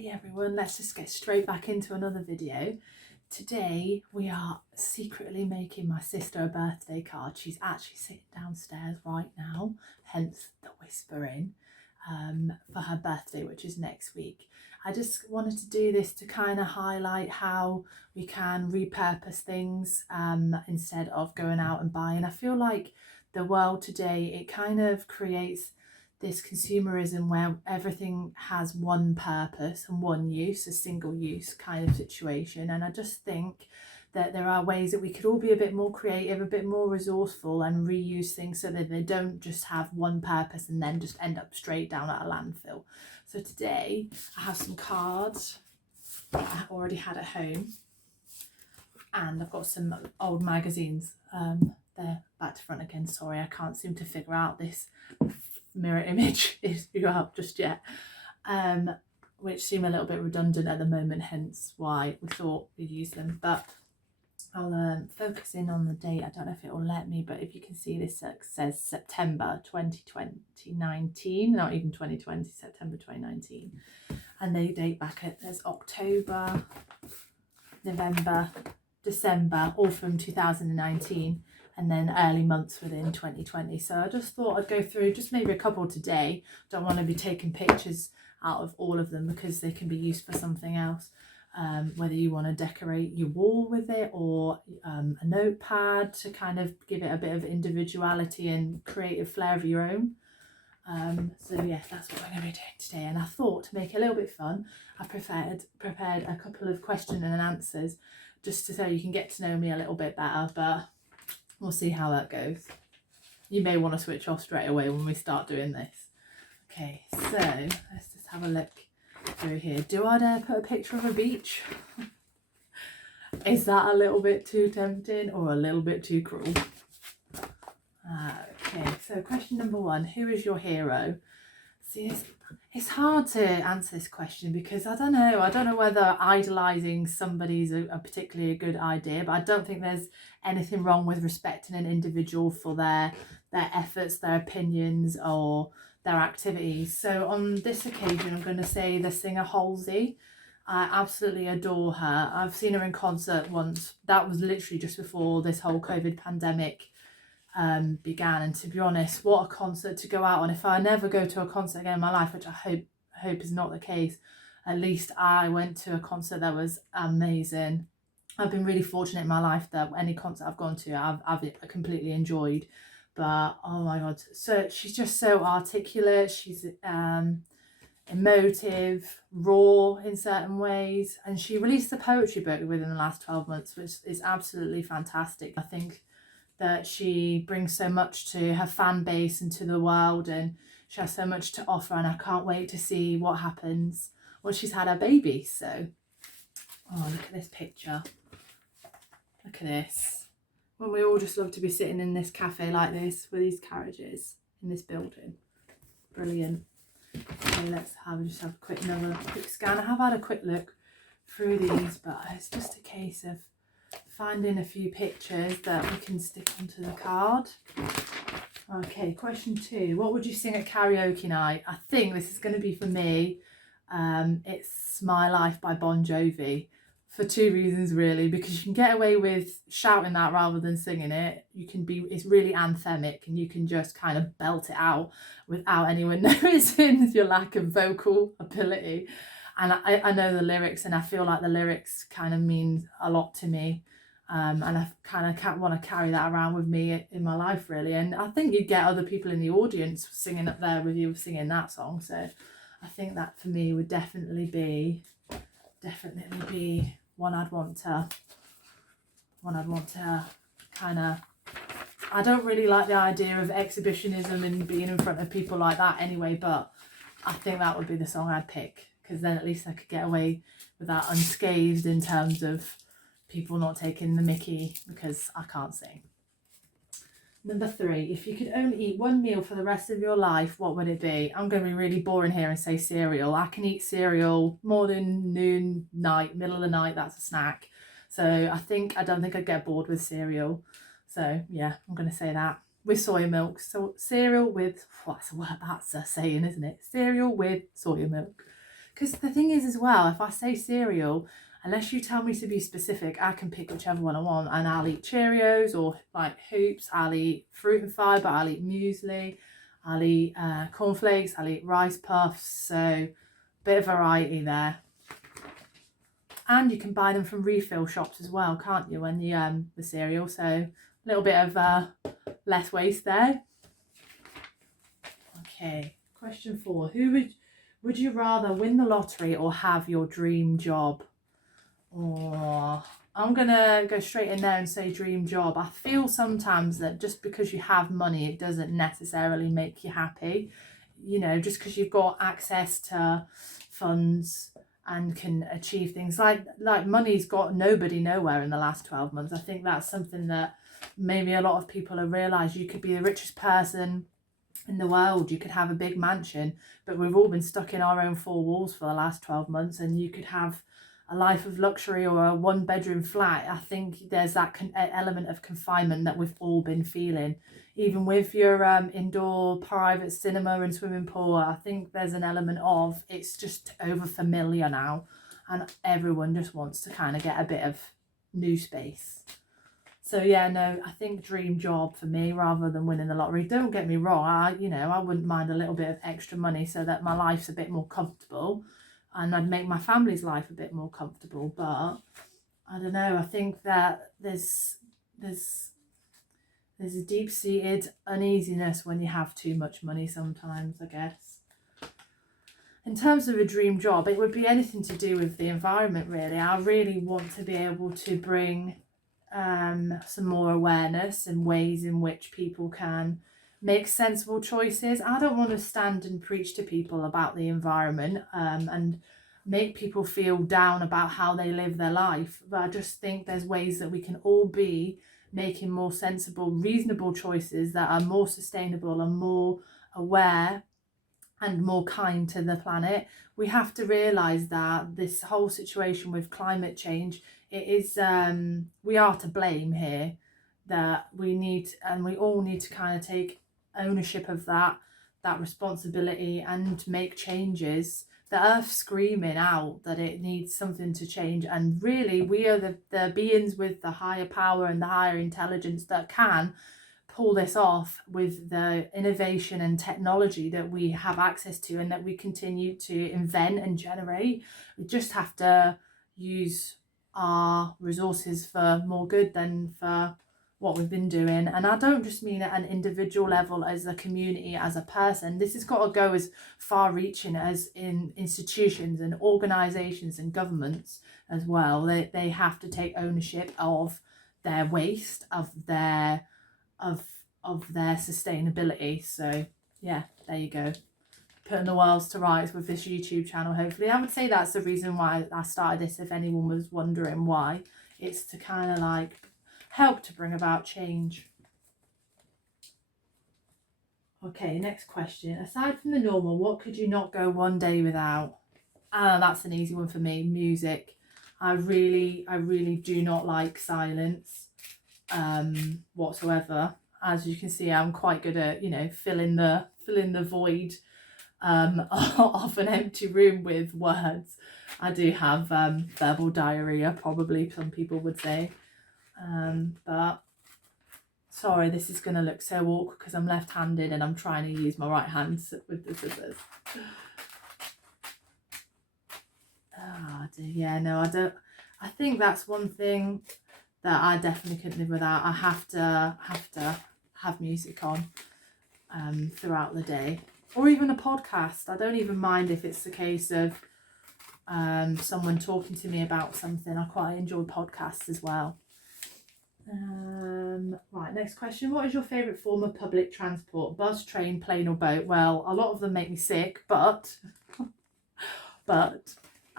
Hey everyone, let's just get straight back into another video. Today we are secretly making my sister a birthday card. She's actually sitting downstairs right now, hence the whispering, for her birthday, which is next week. I just wanted to do this to kind of highlight how we can repurpose things instead of going out and buying. I feel like the world today, it kind of creates this consumerism where everything has one purpose and one use, a single use kind of situation. And I just think that there are ways that we could all be a bit more creative, a bit more resourceful, and reuse things so that they don't just have one purpose and then just end up straight down at a landfill. So today I have some cards that I already had at home, and I've got some old magazines. They're back to front again. Sorry, I can't seem to figure out this mirror image is up just yet, which seem a little bit redundant at the moment, hence why we thought we'd use them. But I'll focus in on the date. I don't know if it will let me, but if you can see, this says September 2019, not even 2020, September 2019, and they date back at, there's October, November, December, all from 2019, and then early months within 2020. So I just thought I'd go through just maybe a couple today. Don't want to be taking pictures out of all of them because they can be used for something else. Whether you want to decorate your wall with it or a notepad to kind of give it a bit of individuality and creative flair of your own. So yeah, that's what we're going to be doing today. And I thought, to make it a little bit fun, I prepared a couple of question and answers just so you can get to know me a little bit better, but we'll see how that goes. You may want to switch off straight away when we start doing this. Okay, so let's just have a look through here. Do I dare put a picture of a beach? Is that a little bit too tempting or a little bit too cruel? Okay, so question number one, who is your hero? See, it's hard to answer this question because I don't know whether idolising somebody's a particularly a good idea, but I don't think there's anything wrong with respecting an individual for their efforts, their opinions, or their activities. So on this occasion, I'm going to say the singer Halsey. I absolutely adore her. I've seen her in concert once. That was literally just before this whole COVID pandemic began, and to be honest, what a concert to go out on. If I never go to a concert again in my life, which I hope is not the case, at least I went to a concert that was amazing. I've been really fortunate in my life that any concert I've gone to, I've completely enjoyed. But oh my god, so she's just so articulate, she's emotive, raw in certain ways, and she released a poetry book within the last 12 months, which is absolutely fantastic. I think that she brings so much to her fan base and to the world, and she has so much to offer, and I can't wait to see what happens once she's had her baby. So, oh, look at this picture. Look at this. When we all just love to be sitting in this cafe like this with these carriages in this building. Brilliant. So let's just have another quick scan. I have had a quick look through these, but it's just a case of finding a few pictures that we can stick onto the card. Okay, question two. What would you sing at karaoke night? I think this is going to be for me. It's My Life by Bon Jovi. For two reasons really, because you can get away with shouting that rather than singing it. It's really anthemic and you can just kind of belt it out without anyone noticing your lack of vocal ability. And I know the lyrics, and I feel like the lyrics kind of mean a lot to me. And I kind of want to carry that around with me in my life really. And I think you get other people in the audience singing up there with you singing that song. So I think that for me would definitely be one I'd want to kind of, I don't really like the idea of exhibitionism and being in front of people like that anyway, but I think that would be the song I'd pick, because then at least I could get away with that unscathed in terms of people not taking the mickey because I can't sing. Number three, if you could only eat one meal for the rest of your life, what would it be? I'm going to be really boring here and say cereal. I can eat cereal morning, noon, night, middle of the night, that's a snack. So I don't think I'd get bored with cereal. So yeah, I'm going to say that. With soy milk. So cereal with, that's a saying, isn't it? Cereal with soy milk. Because the thing is as well, if I say cereal, unless you tell me to be specific, I can pick whichever one I want, and I'll eat Cheerios or like Hoops, I'll eat fruit and fibre, I'll eat muesli, I'll eat cornflakes, I'll eat rice puffs, so bit of variety there. And you can buy them from refill shops as well, can't you, when you the cereal, so a little bit of less waste there. Okay, question 4. Would you rather win the lottery or have your dream job? Oh, I'm gonna go straight in there and say dream job. I feel sometimes that just because you have money, it doesn't necessarily make you happy. You know, just because you've got access to funds and can achieve things like money's got nobody nowhere in the last 12 months. I think that's something that maybe a lot of people have realised. You could be the richest person in the world, you could have a big mansion, but we've all been stuck in our own 4 walls for the last 12 months, and you could have a life of luxury or a 1-bedroom flat. I think there's that element of confinement that we've all been feeling. Even with your indoor private cinema and swimming pool, I think there's an element of it's just over familiar now, and everyone just wants to kind of get a bit of new space. So yeah, no, I think dream job for me rather than winning the lottery. Don't get me wrong, I wouldn't mind a little bit of extra money so that my life's a bit more comfortable, and I'd make my family's life a bit more comfortable. But I don't know, I think that there's a deep-seated uneasiness when you have too much money sometimes, I guess. In terms of a dream job, it would be anything to do with the environment, really. I really want to be able to bring some more awareness and ways in which people can make sensible choices. I don't want to stand and preach to people about the environment and make people feel down about how they live their life, but I just think there's ways that we can all be making more sensible, reasonable choices that are more sustainable and more aware and more kind to the planet. We have to realise that this whole situation with climate change, it is we are to blame here, that we all need to kind of take ownership of that responsibility and make changes. The earth's screaming out that it needs something to change, and really we are the beings with the higher power and the higher intelligence that can pull this off with the innovation and technology that we have access to and that we continue to invent and generate. We just have to use our resources for more good than for what we've been doing. And I don't just mean at an individual level, as a community, as a person. This has got to go as far reaching as in institutions and organisations and governments as well. They have to take ownership of their waste, of their sustainability. So yeah, there you go, putting the worlds to rights with this YouTube channel. Hopefully, I would say that's the reason why I started this, if anyone was wondering why. It's to kind of like help to bring about change. Okay, next question. Aside from the normal, what could you not go one day without? That's an easy one for me. Music. I really do not like silence whatsoever. As you can see, I'm quite good at, filling the void of an empty room with words. I do have verbal diarrhea, probably some people would say. But sorry, this is going to look so awkward because I'm left-handed and I'm trying to use my right hand with the scissors. Yeah, no, I don't. I think that's one thing that I definitely couldn't live without. I have to have music on throughout the day, or even a podcast. I don't even mind if it's the case of someone talking to me about something. I quite enjoy podcasts as well. Right, next question. What is your favourite form of public transport? Bus, train, plane or boat? Well, a lot of them make me sick, but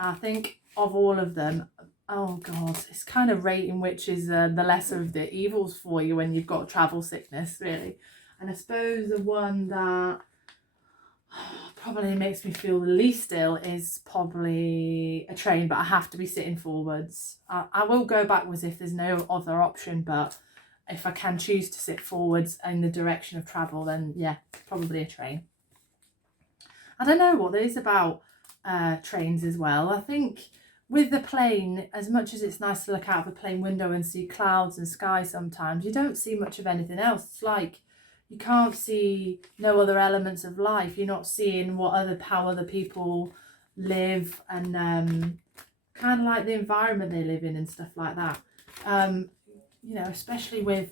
I think of all of them, oh God, it's kind of rating which is the lesser of the evils for you when you've got travel sickness, really. And I suppose the one that probably makes me feel the least ill is probably a train, but I have to be sitting forwards. I will go backwards if there's no other option, but if I can choose to sit forwards in the direction of travel, then yeah, probably a train. I don't know what there is about trains as well. I think with the plane, as much as it's nice to look out of a plane window and see clouds and sky sometimes, you don't see much of anything else. It's like you can't see no other elements of life. You're not seeing how other people live, and kind of like the environment they live in and stuff like that. You know, especially with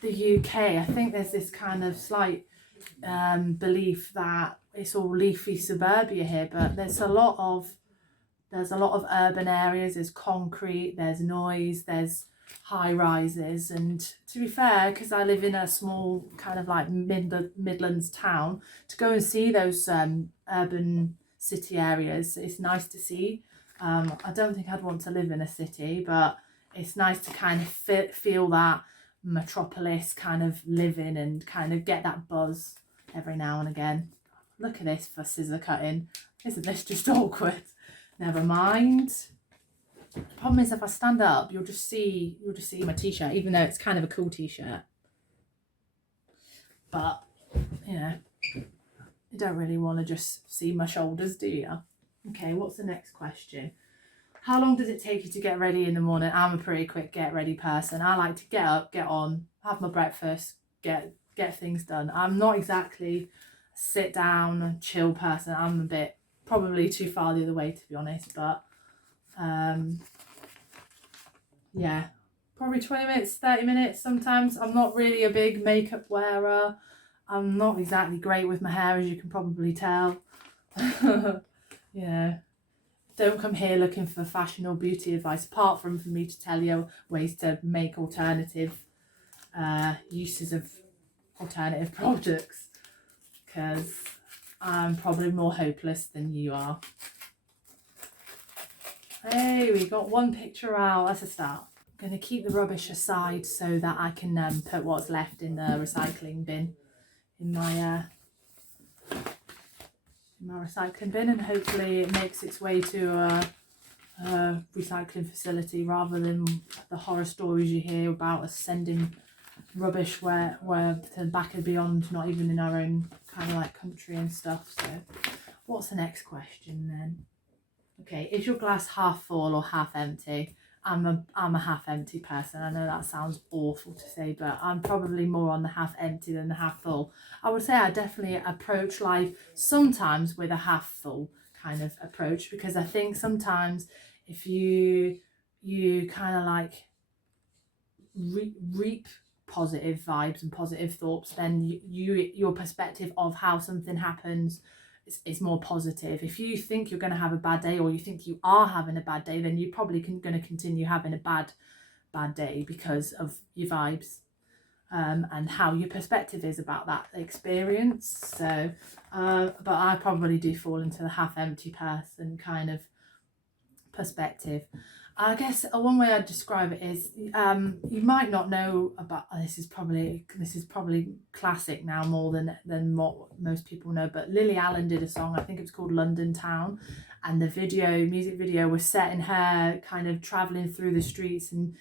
the UK, I think there's this kind of slight belief that it's all leafy suburbia here, but there's a lot of urban areas. There's concrete, there's noise, there's high rises, and to be fair, because I live in a small kind of like Midlands town, to go and see those urban city areas, it's nice to see. I don't think I'd want to live in a city, but it's nice to kind of feel that metropolis kind of living and kind of get that buzz every now and again. Look at this for scissor cutting. Isn't this just awkward? Never mind. The problem is, if I stand up, you'll just see my t-shirt, even though it's kind of a cool t-shirt. But, you know, you don't really want to just see my shoulders, do you? Okay, what's the next question? How long does it take you to get ready in the morning? I'm a pretty quick get ready person. I like to get up, get on, have my breakfast, get things done. I'm not exactly a sit down, chill person. I'm a bit probably too far the other way, to be honest, but yeah, probably 20 minutes, 30 minutes sometimes. I'm not really a big makeup wearer. I'm not exactly great with my hair, as you can probably tell. Yeah, don't come here looking for fashion or beauty advice, apart from for me to tell you ways to make alternative uses of alternative products, because I'm probably more hopeless than you are. Hey, we got one picture out. That's a start. I'm going to keep the rubbish aside so that I can put what's left in the recycling bin, in my recycling bin, and hopefully it makes its way to a recycling facility, rather than the horror stories you hear about us sending rubbish where to the back and beyond, not even in our own kind of like country and stuff. So what's the next question then? Okay, is your glass half full or half empty? I'm a half empty person. I know that sounds awful to say, but I'm probably more on the half empty than the half full. I would say I definitely approach life sometimes with a half full kind of approach, because I think sometimes if you kind of like reap positive vibes and positive thoughts, then your perspective of how something happens is more positive. If you think you're going to have a bad day, or you think you are having a bad day, then you're probably going to continue having a bad day because of your vibes and how your perspective is about that experience. So but I probably do fall into the half empty person kind of perspective. I guess one way I'd describe it is you might not know about this is probably classic now more than what most people know, but Lily Allen did a song, I think it was called London Town, and the music video was set in her kind of traveling through the streets, and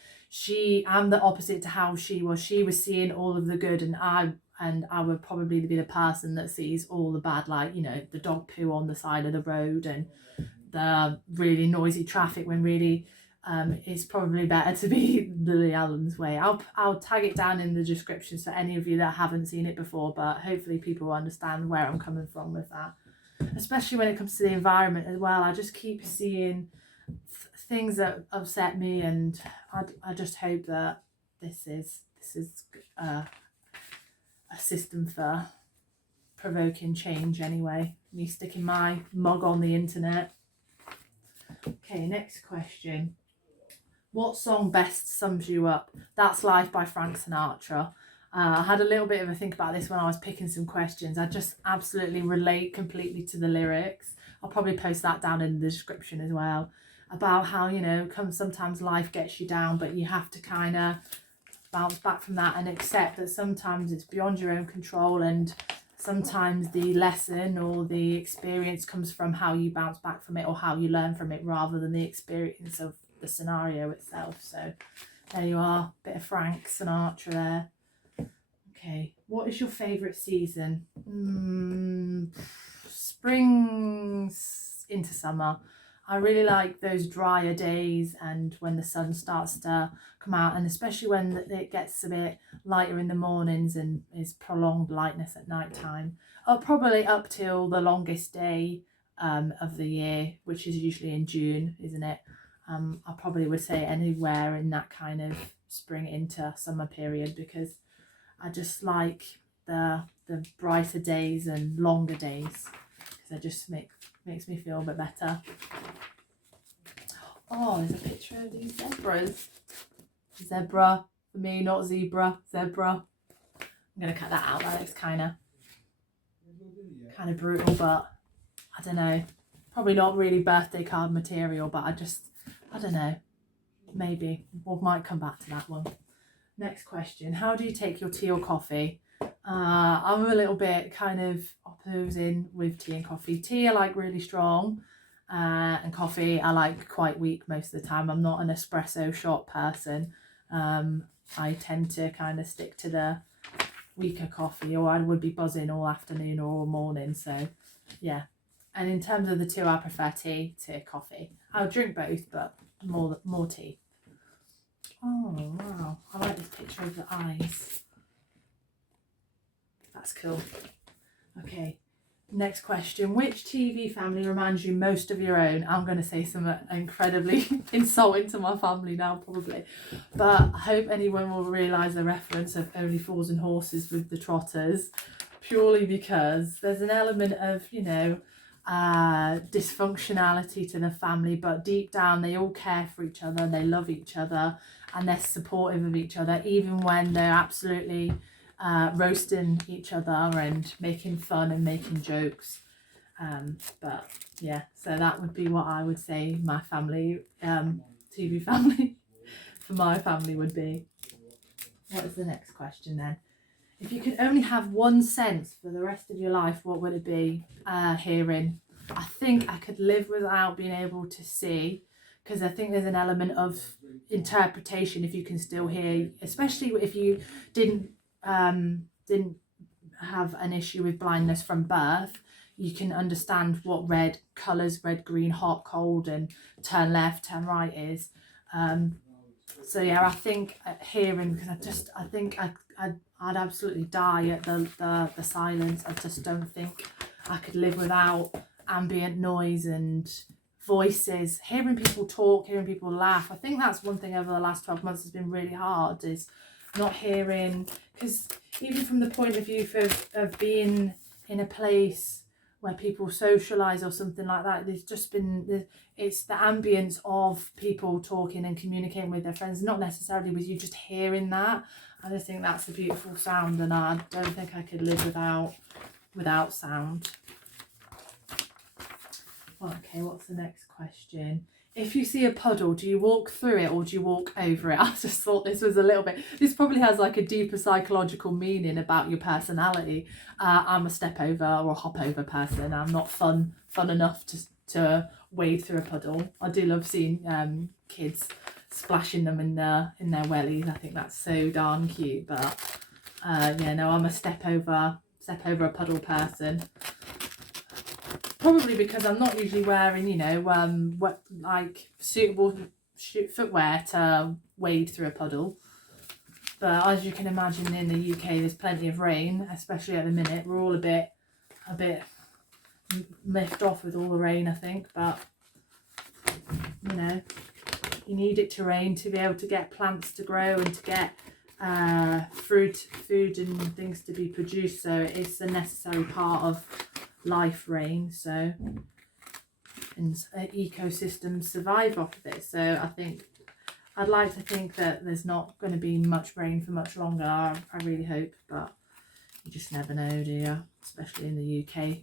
I'm the opposite to how she was seeing all of the good, and I would probably be the person that sees all the bad, like, you know, the dog poo on the side of the road and the really noisy traffic, when really it's probably better to be Lily Allen's way. I'll tag it down in the description for any of you that haven't seen it before, but hopefully people will understand where I'm coming from with that, especially when it comes to the environment as well. I just keep seeing things that upset me, and I just hope that this is a system for provoking change anyway, me sticking my mug on the internet. Okay, next question. What song best sums you up? That's Life by Frank Sinatra. I had a little bit of a think about this when I was picking some questions. I just absolutely relate completely to the lyrics. I'll probably post that down in the description as well, about how, you know, sometimes life gets you down, but you have to kind of bounce back from that and accept that sometimes it's beyond your own control, and sometimes the lesson or the experience comes from how you bounce back from it or how you learn from it, rather than the experience of the scenario itself. So there you are, bit of Frank Sinatra there. Okay, what is your favourite season? Spring into summer. I really like those drier days and when the sun starts to come out, and especially when it gets a bit lighter in the mornings and is prolonged lightness at night time. Probably up till the longest day of the year, which is usually in June, isn't it? I probably would say anywhere in that kind of spring into summer period, because I just like the brighter days and longer days, because it just makes me feel a bit better. Oh, there's a picture of these zebras. Zebra for me, not zebra. Zebra. I'm gonna cut that out. That looks kind of brutal, but I don't know. Probably not really birthday card material, but I don't know. Maybe we might come back to that one. Next question: how do you take your tea or coffee? I'm a little bit kind of opposing with tea and coffee. Tea I like really strong, and coffee I like quite weak most of the time. I'm not an espresso shot person. I tend to kind of stick to the weaker coffee, or I would be buzzing all afternoon or all morning. So yeah. And in terms of the two, I prefer tea to coffee. I'll drink both, but more tea. Oh wow, I like this picture of the eyes. That's cool. Okay, next question. Which TV family reminds you most of your own? I'm going to say something incredibly insulting to my family now, probably. But I hope anyone will realise the reference of Only Fools and Horses with the Trotters, purely because there's an element of, you know, dysfunctionality to the family, but deep down they all care for each other, they love each other, and they're supportive of each other, even when they're absolutely roasting each other and making fun and making jokes. But yeah, so that would be what I would say my family, TV family for my family would be. What is the next question then? If you could only have one sense for the rest of your life, what would it be? Hearing. I think I could live without being able to see, because I think there's an element of interpretation if you can still hear, especially if you didn't have an issue with blindness from birth. You can understand what red colours, red, green, hot, cold, and turn left, turn right is. So yeah, I think hearing, because I think I'd absolutely die at the silence. I just don't think I could live without ambient noise and voices. Hearing people talk, hearing people laugh. I think that's one thing over the last 12 months has been really hard, is not hearing, because even from the point of view of being in a place where people socialise or something like that, there's just been, it's the ambience of people talking and communicating with their friends, not necessarily with you, just hearing that. I just think that's a beautiful sound, and I don't think I could live without sound. Well, okay, what's the next question? If you see a puddle, do you walk through it or do you walk over it? I just thought this was a little bit, this probably has like a deeper psychological meaning about your personality. I'm a step over or hop over person. I'm not fun enough to wade through a puddle. I do love seeing kids splashing them in their wellies. I think that's so darn cute. But yeah, no, I'm a step over a puddle person. Probably because I'm not usually wearing, you know, what like suitable footwear to wade through a puddle. But as you can imagine, in the UK, there's plenty of rain, especially at the minute. We're all a bit miffed off with all the rain, I think. But you know, you need it to rain to be able to get plants to grow and to get food and things to be produced. So it's a necessary part of life, rain. So, and ecosystems survive off of it. So I think I'd like to think that there's not going to be much rain for much longer. I really hope, but you just never know, do you? Especially in the UK.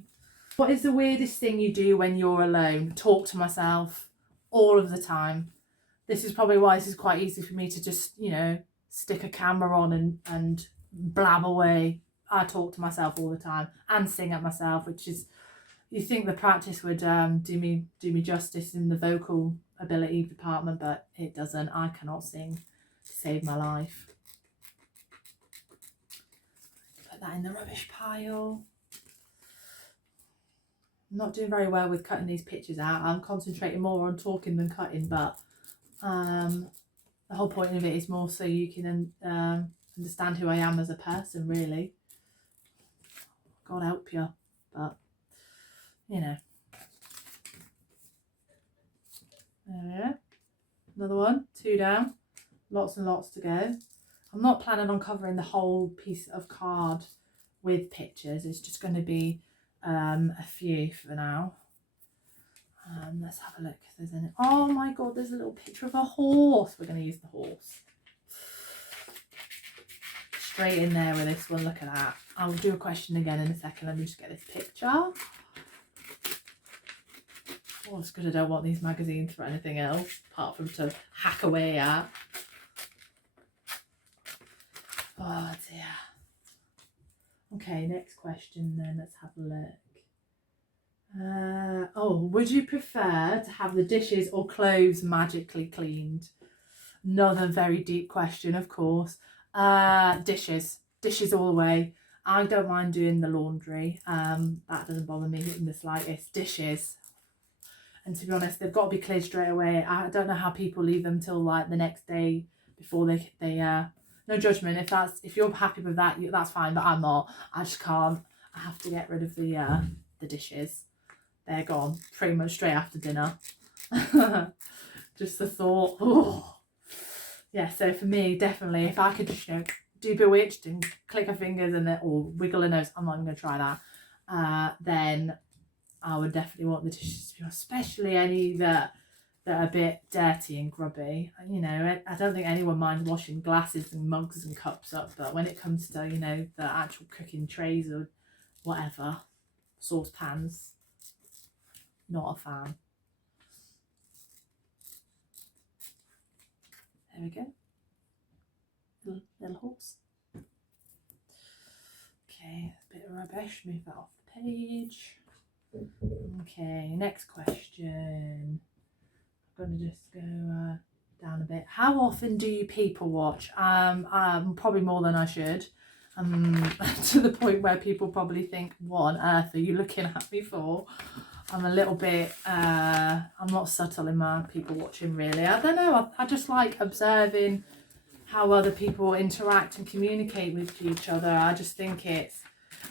What is the weirdest thing you do when you're alone? Talk to myself all of the time. This is probably why this is quite easy for me to just, you know, stick a camera on and blab away. I talk to myself all the time and sing at myself, which is, you think the practice would do me justice in the vocal ability department, but it doesn't. I cannot sing to save my life. Put that in the rubbish pile. not doing very well with cutting these pictures out. I'm concentrating more on talking than cutting, but the whole point of it is more so you can understand who I am as a person, really. God help you, but you know. There we go. Another one, 2 down. Lots and lots to go. I'm not planning on covering the whole piece of card with pictures. It's just going to be a few for now. Let's have a look if there's any. Oh my god, there's a little picture of a horse. We're going to use the horse. Straight in there with this one. Look at that. I'll do a question again in a second. Let me just get this picture. Oh, it's good I don't want these magazines for anything else apart from to hack away at. Oh dear. Okay, next question then. Let's have a look. Would you prefer to have the dishes or clothes magically cleaned? Another very deep question, of course. Dishes all the way. I don't mind doing the laundry. That doesn't bother me in the slightest. Dishes. And to be honest, they've got to be cleared straight away. I don't know how people leave them till like the next day before they no judgment. If you're happy with that, that's fine. But I'm not. I just can't. I have to get rid of the dishes. They're gone pretty much straight after dinner. Just the thought. Oh. Yeah. So for me, definitely, if I could just do Bewitched and click her fingers or wiggle her nose, I'm not even going to try that. Then I would definitely want the dishes to be, especially any that are a bit dirty and grubby. You know, I don't think anyone minds washing glasses and mugs and cups up, but when it comes to, you know, the actual cooking trays or whatever, saucepans, not a fan. There we go. Little horse. Okay, a bit of rubbish, move that off the page. Okay, next question. I'm going to just go down a bit. How often do you people watch? Probably more than I should. To the point where people probably think, what on earth are you looking at me for? I'm a little bit, I'm not subtle in my people watching, really. I don't know, I just like observing how other people interact and communicate with each other. I just think it's,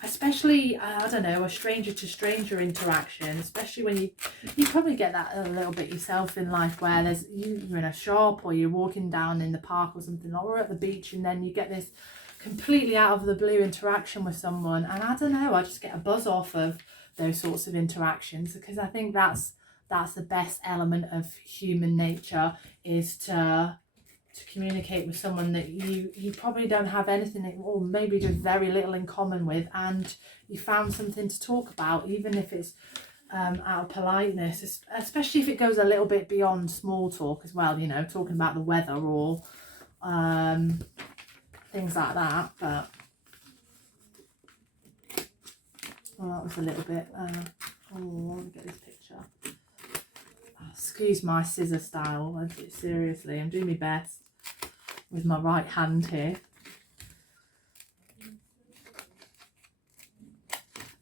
especially, I don't know, a stranger to stranger interaction, especially when you probably get that a little bit yourself in life, where you're in a shop or you're walking down in the park or something, or at the beach, and then you get this completely out of the blue interaction with someone, and I don't know, I just get a buzz off of those sorts of interactions, because I think that's the best element of human nature, is to communicate with someone that you probably don't have anything or maybe just very little in common with, and you found something to talk about, even if it's out of politeness, especially if it goes a little bit beyond small talk as well, you know, talking about the weather or things like that. But that was a little bit let me get this picture. Excuse my scissor style, seriously, I'm doing my best with my right hand here.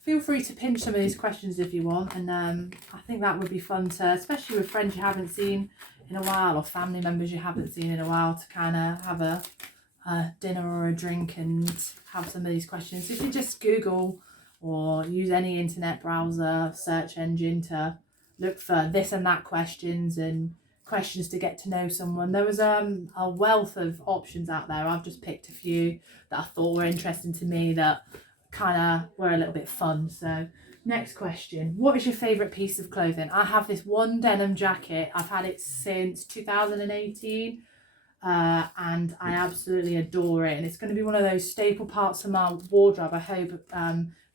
Feel free to pinch some of these questions if you want, and I think that would be fun to, especially with friends you haven't seen in a while or family members you haven't seen in a while, to kind of have a dinner or a drink and have some of these questions. If you just Google or use any internet browser search engine to look for this and that questions and questions to get to know someone, there was a wealth of options out there. I've just picked a few that I thought were interesting to me, that kind of were a little bit fun. So next question, what is your favourite piece of clothing? I have this one denim jacket. I've had it since 2018 and I absolutely adore it, and it's going to be one of those staple parts of my wardrobe. I hope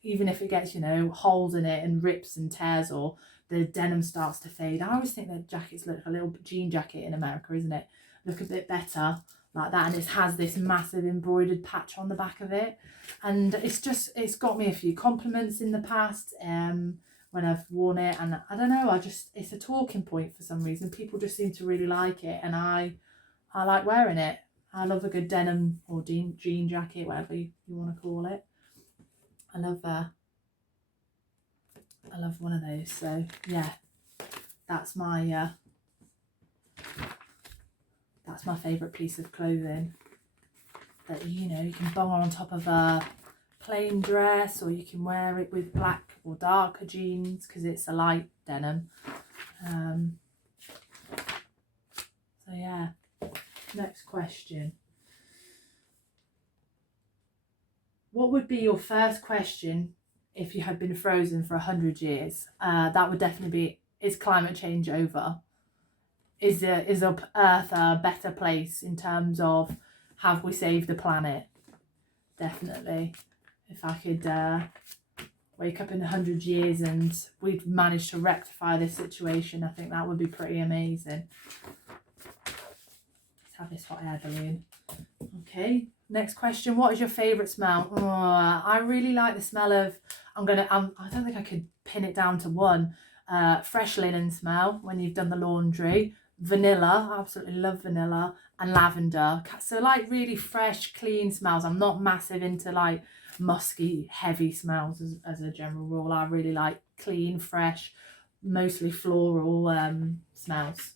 even if it gets, you know, holes in it and rips and tears, or the denim starts to fade. I always think that jackets look, a little jean jacket in America, isn't it, look a bit better like that, and it has this massive embroidered patch on the back of it, and it's got me a few compliments in the past when I've worn it, and I don't know, it's a talking point for some reason. People just seem to really like it, and I like wearing it. I love a good denim or jean jacket, whatever you want to call it. I love I love one of those. So yeah, that's my favourite piece of clothing that, you know, you can bung on top of a plain dress, or you can wear it with black or darker jeans because it's a light denim. So yeah, next question. What would be your first question if you had been frozen for 100 years? That would definitely be, is climate change over? Is Earth a better place in terms of, have we saved the planet? Definitely. If I could wake up in 100 years and we'd managed to rectify this situation, I think that would be pretty amazing. Let's have this hot air balloon. Okay, next question. What is your favourite smell? Oh, I really like the smell of, I don't think I could pin it down to one. Fresh linen smell when you've done the laundry. Vanilla, I absolutely love vanilla, and lavender. So like really fresh, clean smells. I'm not massive into like musky, heavy smells as a general rule. I really like clean, fresh, mostly floral smells.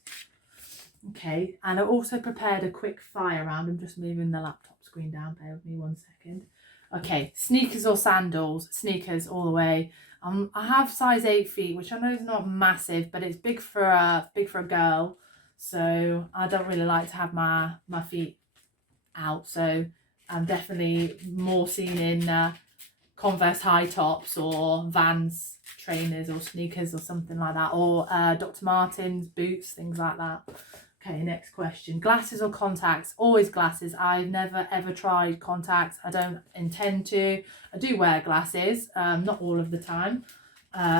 Okay, and I also prepared a quick fire round. I'm just moving the laptop screen down. Bear with me 1 second. Okay, sneakers or sandals? Sneakers all the way. I have size 8 feet, which I know is not massive, but it's big for a girl. So I don't really like to have my feet out. So I'm definitely more seen in Converse high tops or Vans trainers or sneakers or something like that, or Dr. Martens boots, things like that. Okay, next question. Glasses or contacts? Always glasses. I've never ever tried contacts. I don't intend to. I do wear glasses, not all of the time.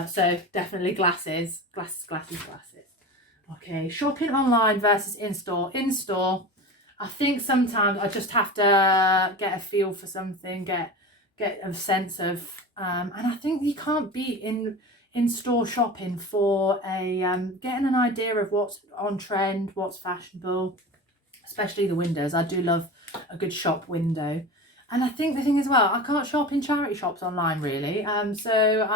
So definitely glasses. Glasses. Okay, shopping online versus in-store. In-store, I think sometimes I just have to get a feel for something, get a sense of, and I think you can't beat in-store shopping for getting an idea of what's on trend, what's fashionable, especially the windows. I do love a good shop window. And I think the thing as well, I can't shop in charity shops online really. So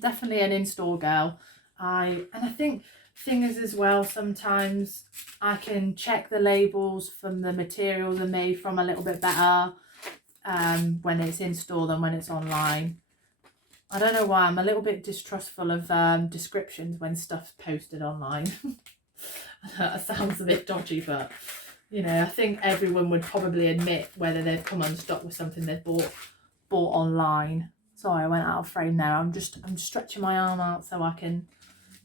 definitely an in-store girl. I think thing is as well, sometimes I can check the labels from the materials are made from a little bit better when it's in store than when it's online. I don't know why, I'm a little bit distrustful of descriptions when stuff's posted online. That sounds a bit dodgy, but you know, I think everyone would probably admit whether they've come unstuck with something they've bought online. Sorry, I went out of frame there. I'm just stretching my arm out so I can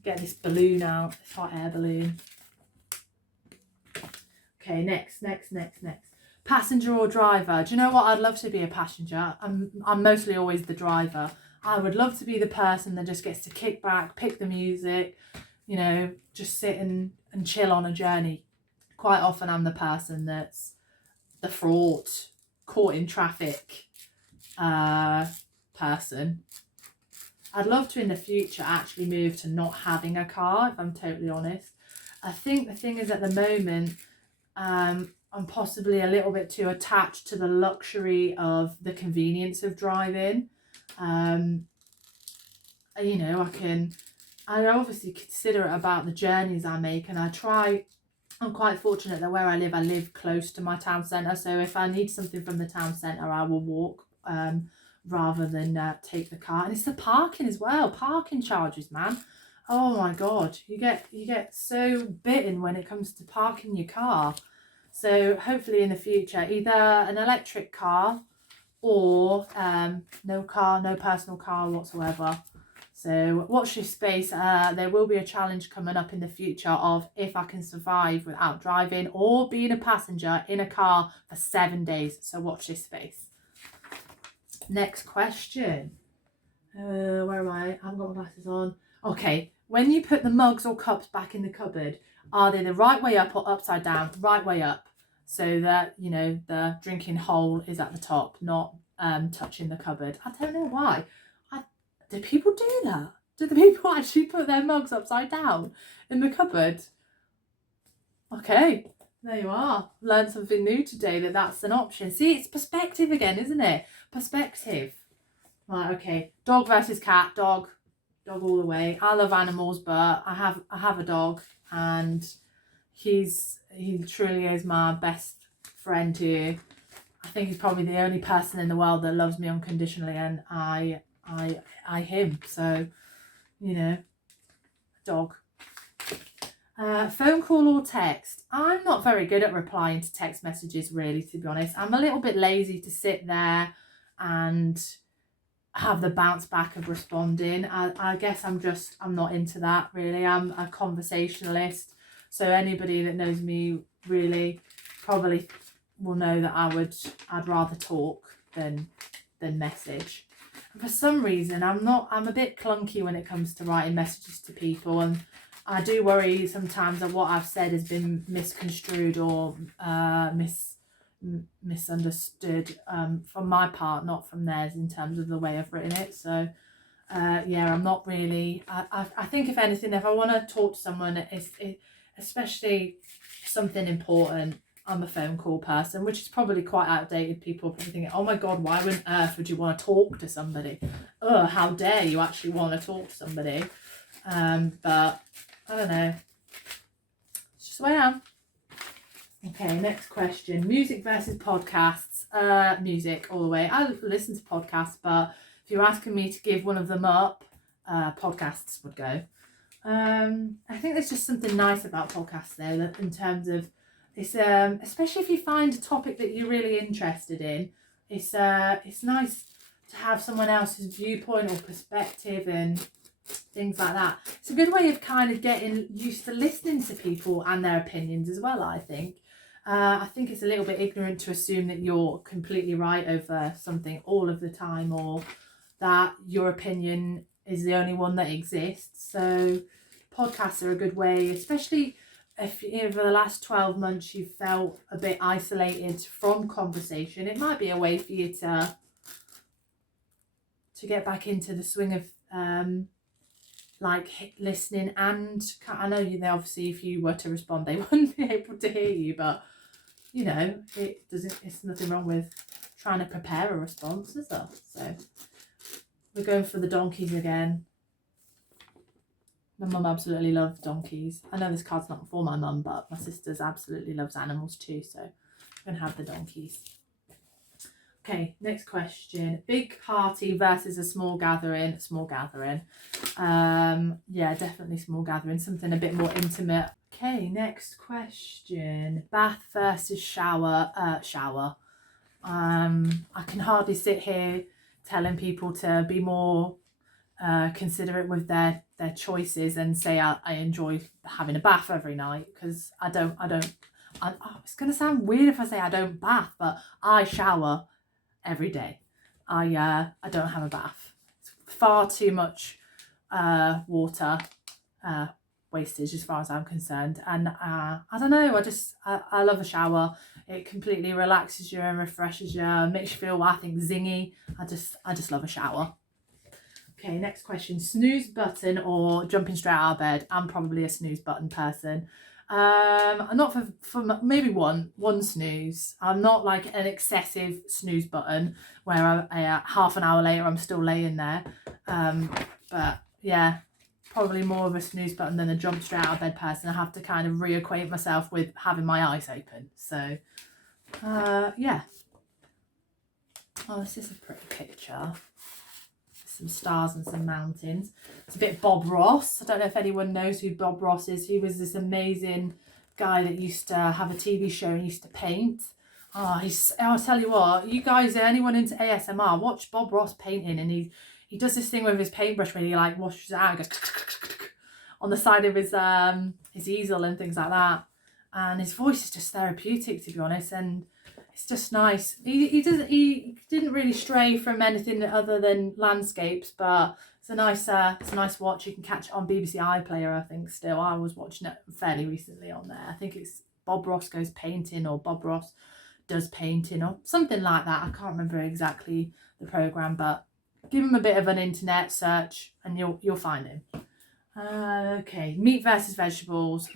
get this balloon out, this hot air balloon. Okay, next. Passenger or driver? Do you know what? I'd love to be a passenger. I'm mostly always the driver. I would love to be the person that just gets to kick back, pick the music, you know, just sit and chill on a journey. Quite often I'm the person that's the fraught, caught in traffic person. I'd love to in the future actually move to not having a car, if I'm totally honest. I think the thing is at the moment, I'm possibly a little bit too attached to the luxury of the convenience of driving. You know, I obviously consider it about the journeys I make, and I'm quite fortunate that where I live close to my town centre. So if I need something from the town centre, I will walk rather than take the car. And it's the parking as well. Parking charges, man. Oh my God, you get so bitten when it comes to parking your car. So hopefully in the future, either an electric car or no personal car whatsoever. So watch this space. There will be a challenge coming up in the future of if I can survive without driving or being a passenger in a car for 7 days. So watch this space. Next question. Where am I? I haven't got my glasses on. Okay, when you put the mugs or cups back in the cupboard, are they the right way up or upside down? Right way up, so that, you know, the drinking hole is at the top, not touching the cupboard. I don't know why. Do people do that? Do the people actually put their mugs upside down in the cupboard? Okay, there you are. Learned something new today, that's an option. See, it's perspective again, isn't it? Perspective. Right, okay. Dog versus cat. Dog. Dog all the way. I love animals, but I have a dog, and he truly is my best friend here. I think he's probably the only person in the world that loves me unconditionally, and I him. So, you know, dog. Phone call or text. I'm not very good at replying to text messages, really, to be honest. I'm a little bit lazy to sit there and have the bounce back of responding. I guess I'm not into that, really. I'm a conversationalist, so anybody that knows me really probably will know that I'd rather talk than message. And for some reason I'm a bit clunky when it comes to writing messages to people, and I do worry sometimes that what I've said has been misconstrued or misunderstood from my part, not from theirs, in terms of the way I've written it. So yeah, I'm not really, I think if anything, if I want to talk to someone, especially something important, I'm a phone call person, which is probably quite outdated. People probably thinking, oh my god, why on earth would you want to talk to somebody? Oh, how dare you actually want to talk to somebody? But I don't know, it's just the way I am. Okay, next question. Music versus podcasts. Music all the way. I listen to podcasts, but if you're asking me to give one of them up, podcasts would go. I think there's just something nice about podcasts though, that in terms of it's especially if you find a topic that you're really interested in, it's nice to have someone else's viewpoint or perspective and things like that. It's a good way of kind of getting used to listening to people and their opinions as well, I think. I think it's a little bit ignorant to assume that you're completely right over something all of the time, or that your opinion is the only one that exists. So podcasts are a good way, especially if over the last 12 months you felt a bit isolated from conversation. It might be a way for you to get back into the swing of like listening. And I know obviously if you were to respond they wouldn't be able to hear you, but you know, it's nothing wrong with trying to prepare a response, is there? So we're going for the donkeys again. My mum absolutely loves donkeys. I know this card's not for my mum, but my sister's absolutely loves animals too, so I'm going to have the donkeys. Okay, next question. Big party versus a small gathering. Small gathering. Yeah, definitely small gathering. Something a bit more intimate. Okay, next question. Bath versus shower. Shower. I can hardly sit here telling people to be more considerate with their choices and say I enjoy having a bath every night, because I don't. It's going to sound weird if I say I don't bath, but I shower every day. I don't have a bath. It's far too much water wastage as far as I'm concerned, and I don't know, I love a shower. It completely relaxes you and refreshes you, makes you feel, I think, zingy. I just love a shower. Okay, next question. Snooze button or jumping straight out of bed? I'm probably a snooze button person. Not for maybe one snooze. I'm not like an excessive snooze button where I half an hour later I'm still laying there. But yeah, probably more of a snooze button than a jump straight out of bed person. I have to kind of reacquaint myself with having my eyes open. So yeah. Oh, this is a pretty picture. Some stars and some mountains. It's a bit Bob Ross. I don't know if anyone knows who Bob Ross is. He was this amazing guy that used to have a TV show and used to paint. I'll tell you what, you guys, anyone into ASMR, watch Bob Ross painting, and he does this thing with his paintbrush when he like washes it out and goes on the side of his easel and things like that. And his voice is just therapeutic, to be honest, and it's just nice. He didn't really stray from anything other than landscapes, but it's a nice watch. You can catch it on BBC iPlayer, I think. Still, I was watching it fairly recently on there. I think it's Bob Ross Goes Painting, or Bob Ross Does Painting, or something like that. I can't remember exactly the programme, but give him a bit of an internet search and you'll find him. Okay, meat versus vegetables.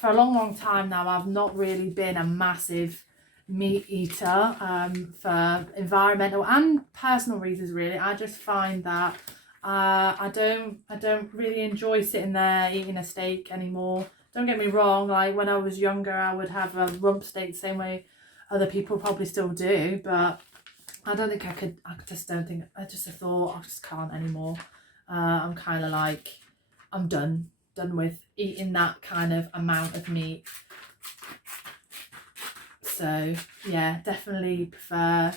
For a long time now, I've not really been a massive meat eater for environmental and personal reasons, really. I just find that I don't really enjoy sitting there eating a steak anymore. Don't get me wrong, like when I was younger I would have a rump steak the same way other people probably still do, but I don't think I could. I just don't think. I just thought I just can't anymore. I'm kind of like, I'm done with eating that kind of amount of meat. So yeah, definitely prefer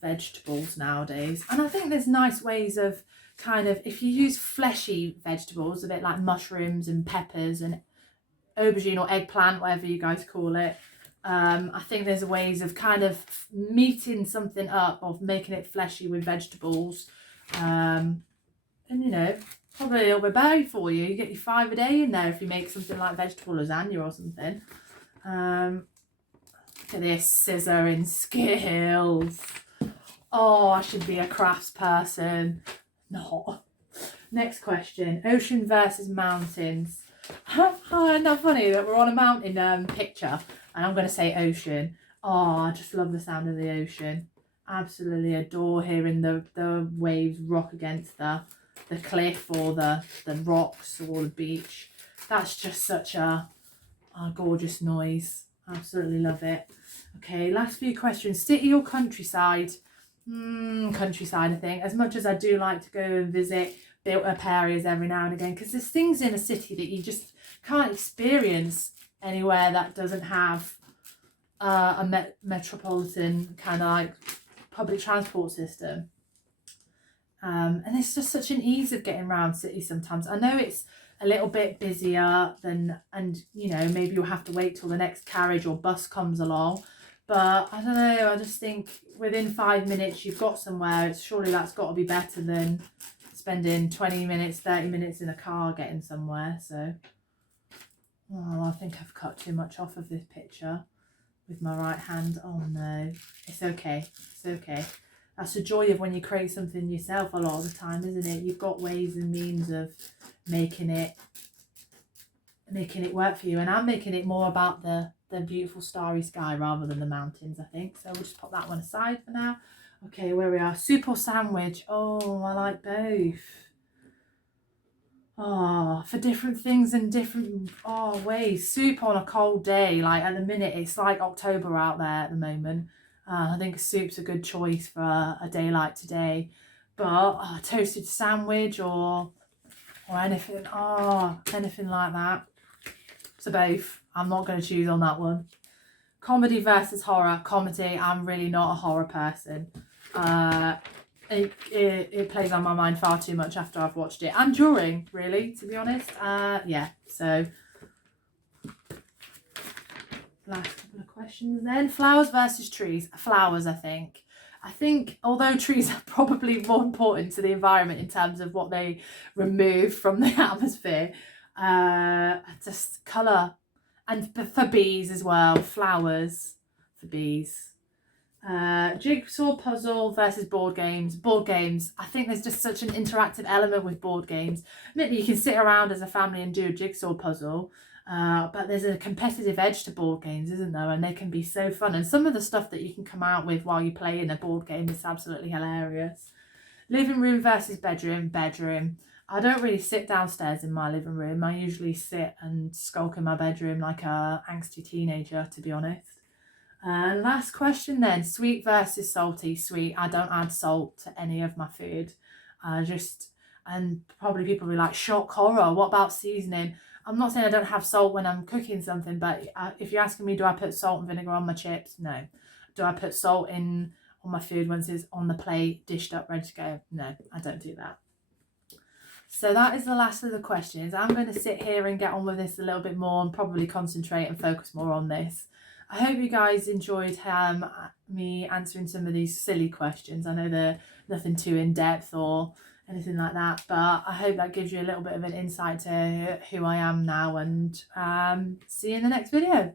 vegetables nowadays. And I think there's nice ways of kind of, if you use fleshy vegetables, a bit like mushrooms and peppers and aubergine or eggplant, whatever you guys call it. I think there's ways of kind of meating something up, of making it fleshy with vegetables. And you know, probably a little bit better for you. You get your 5 a day in there if you make something like vegetable lasagna or something. Look at this scissoring skills. Oh, I should be a crafts person. Not. Next question. Ocean versus mountains. Isn't that funny that we're on a mountain picture and I'm going to say ocean. Oh, I just love the sound of the ocean. Absolutely adore hearing the waves rock against the cliff or the rocks or the beach. That's just such a gorgeous noise. Absolutely love it. Okay, last few questions. City or countryside? Countryside, I think. As much as I do like to go and visit built up areas every now and again, because there's things in a city that you just can't experience anywhere that doesn't have a metropolitan kind of like public transport system. And it's just such an ease of getting around cities sometimes. I know it's a little bit busier than, and you know, maybe you'll have to wait till the next carriage or bus comes along, but I don't know, I just think within 5 minutes you've got somewhere. Surely that's got to be better than spending 20 minutes, 30 minutes in a car getting somewhere. So, oh, I think I've cut too much off of this picture with my right hand. Oh no, it's okay, it's okay. That's the joy of when you create something yourself a lot of the time, isn't it? You've got ways and means of making it work for you. And I'm making it more about the beautiful starry sky rather than the mountains, I think. So we'll just pop that one aside for now. Okay, where we are. Soup or sandwich? Oh, I like both. Oh, for different things and different ways. Soup on a cold day, like at the minute, it's like October out there at the moment. I think soup's a good choice for a day like today. But a toasted sandwich or anything, anything like that. So both. I'm not going to choose on that one. Comedy versus horror. Comedy, I'm really not a horror person. It plays on my mind far too much after I've watched it. And during, really, to be honest. Yeah, so last couple of questions then. Flowers versus trees. Flowers, I think. I think although trees are probably more important to the environment in terms of what they remove from the atmosphere, just colour. And for bees as well, flowers for bees. Jigsaw puzzle versus board games. Board games, I think there's just such an interactive element with board games. Maybe you can sit around as a family and do a jigsaw puzzle, but there's a competitive edge to board games, isn't there? And they can be so fun. And some of the stuff that you can come out with while you play in a board game is absolutely hilarious. Living room versus bedroom. Bedroom. I don't really sit downstairs in my living room. I usually sit and skulk in my bedroom like a angsty teenager, to be honest. And last question then, sweet versus salty. Sweet, I don't add salt to any of my food. And probably people will be like, shock horror, what about seasoning? I'm not saying I don't have salt when I'm cooking something, but if you're asking me, do I put salt and vinegar on my chips? No. Do I put salt on my food once it's on the plate, dished up, ready to go? No, I don't do that. So that is the last of the questions. I'm going to sit here and get on with this a little bit more and probably concentrate and focus more on this. I hope you guys enjoyed me answering some of these silly questions. I know they're nothing too in-depth or anything like that, but I hope that gives you a little bit of an insight to who I am now, and see you in the next video.